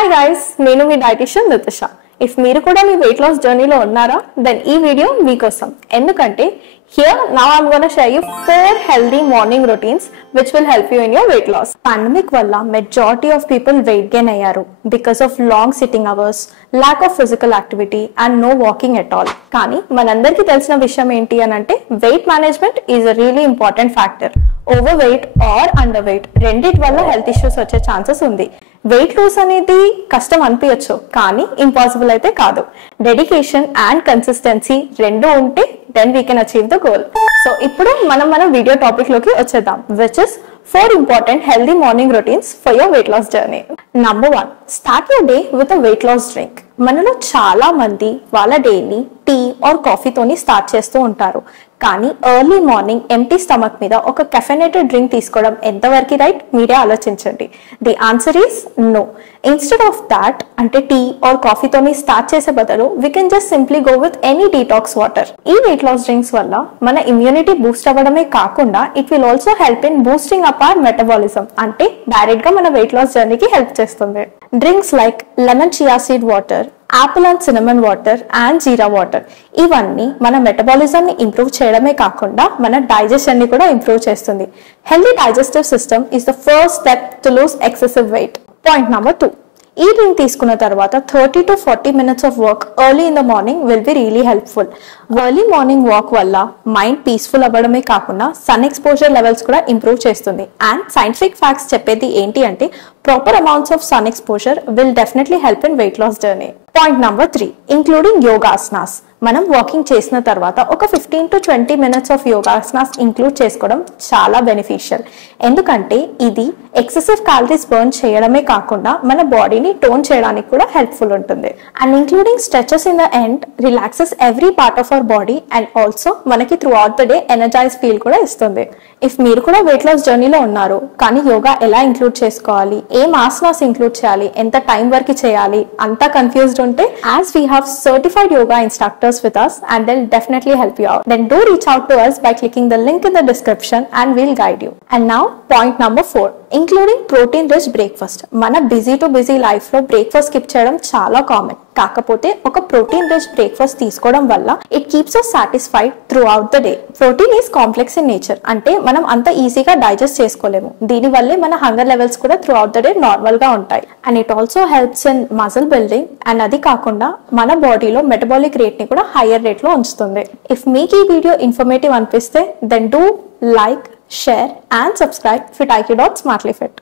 Hi guys, నేను మీ dietitian నితిష. If మీరు కూడా మీ weight loss journey లో ఉన్నారా, then ఈ వీడియో మీకోసం. ఎందుకంటే here now I'm going to share you 4 healthy morning routines which will help you in your weight loss. Pandemic వల్ల majority of people weight gain అయ్యారు because of long sitting hours, lack of physical activity and no walking at all. కానీ మనందరికీ తెలిసిన విషయం ఏంటి అనంటే weight management is a really important factor. Overweight or underweight రెండిటి వల్ల హెల్త్ ఇష్యూస్ వచ్చే ఛాన్సెస్ ఉంది. వెయిట్ లూస్ అనేది కష్టం అనిపించచ్చు, కానీ ఇంపాసిబుల్ అయితే కాదు. డెడికేషన్ అండ్ కన్సిస్టెన్సీ రెండు ఉంటే then we can achieve the goal. So ఇప్పుడు మన వీడియో టాపిక్ లోకి వచ్చేద్దాం, which is 4 important healthy morning routines for your weight loss journey. Number 1, start your day with a weight loss drink. మనలో చాలా మంది వాళ్ళ డేని టీ ఆర్ కాఫీతోని స్టార్ట్ చేస్తూ ఉంటారు, కానీ ఎర్లీ మార్నింగ్ ఎంటీ స్టమక్ మీద ఒక కెఫెనేటెడ్ డ్రింక్ తీసుకోవడం ఎంతవరకు రైట్ మీరే ఆలోచించండి. The answer is no. Instead of that, అంటే టీ ఆర్ కాఫీతోని స్టార్ట్ చేసే బదులు we can just simply go with any detox water. ఈ వెయిట్ లాస్ డ్రింక్స్ వల్ల మన ఇమ్యూనిటీ బూస్ట్ అవ్వడమే కాకుండా it will also help in boosting up our metabolism, అంటే డైరెక్ట్ గా మన వెయిట్ లాస్ జర్నీకి హెల్ప్ చేస్తుంది. Drinks like lemon chia seed water, apple and cinnamon water and jeera water ఇవన్నీ మన మెటబాలిజం ని ఇంప్రూవ్ చేయడమే కాకుండా మన డైజెషన్ ని కూడా ఇంప్రూవ్ చేస్తుంది. Healthy digestive system is the first step to lose excessive wait. Point number 2, ఈ డ్రింక్ తీసుకున్న తర్వాత 30 to 40 minutes of work early in the morning will be really helpful. Early morning walk వల్ల mind peaceful అవ్వడమే కాకుండా sun exposure levels కూడా improve చేస్తుంది. And scientific facts చెప్పేది ఏంటి అంటే proper amounts of sun exposure will definitely help in weight loss journey. Point number 3, including yogasanas. మనం వాకింగ్ చేసిన తర్వాత ఒక 15 to 20 minutes ఆఫ్ యోగాసనాస్ ఇంక్లూడ్ చేసుకోవడం చాలా బెనిఫిషియల్. ఎందుకంటే ఇది ఎక్సెసివ్ క్యాలరీస్ బర్న్ చేయడమే కాకుండా మన బాడీని టోన్ చేయడానికి కూడా హెల్ప్ఫుల్ ఉంటుంది. And including stretches in the end relaxes every part of our body and also మనకి throughout the day energize feel కూడా ఇస్తుంది. ఇఫ్ మీరు కూడా వెయిట్ లాస్ జర్నీలో ఉన్నారు, కానీ యోగా ఎలా ఇంక్లూడ్ చేసుకోవాలి, ఏం ఆసనాస్ ఇంక్లూడ్ చేయాలి, ఎంత టైం వరకు చేయాలి అంతా కన్ఫ్యూజ్డ్ ఉంటే, as we have certified yoga instructors with us and they'll definitely help you out. Then do reach out to us by clicking the link in the description and we'll guide you. And now point number 4, including protein rich breakfast. మన busy to busy life లో breakfast skip చేయడం చాలా common. కాకపోతే ఒక protein rich breakfast తీసుకోవడం వల్ల it keeps us satisfied throughout the day. Protein is complex in nature, అంటే మనం అంత ఈజీగా డైజెస్ట్ చేసుకోలేము. దీని వల్లే మన హంగర్ లెవెల్స్ కూడా through out the day normal గా ఉంటాయి. And it also helps in muscle building. And అది కాకుండా మన బాడీలో మెటబాలిక్ రేట్ ని కూడా హైయర్ రేట్ లో ఉంచుతుంది. ఇఫ్ మీకు ఈ వీడియో ఇన్ఫర్మేటివ్ అనిపిస్తే then do like, share and subscribe fit IQ.smartlyfit.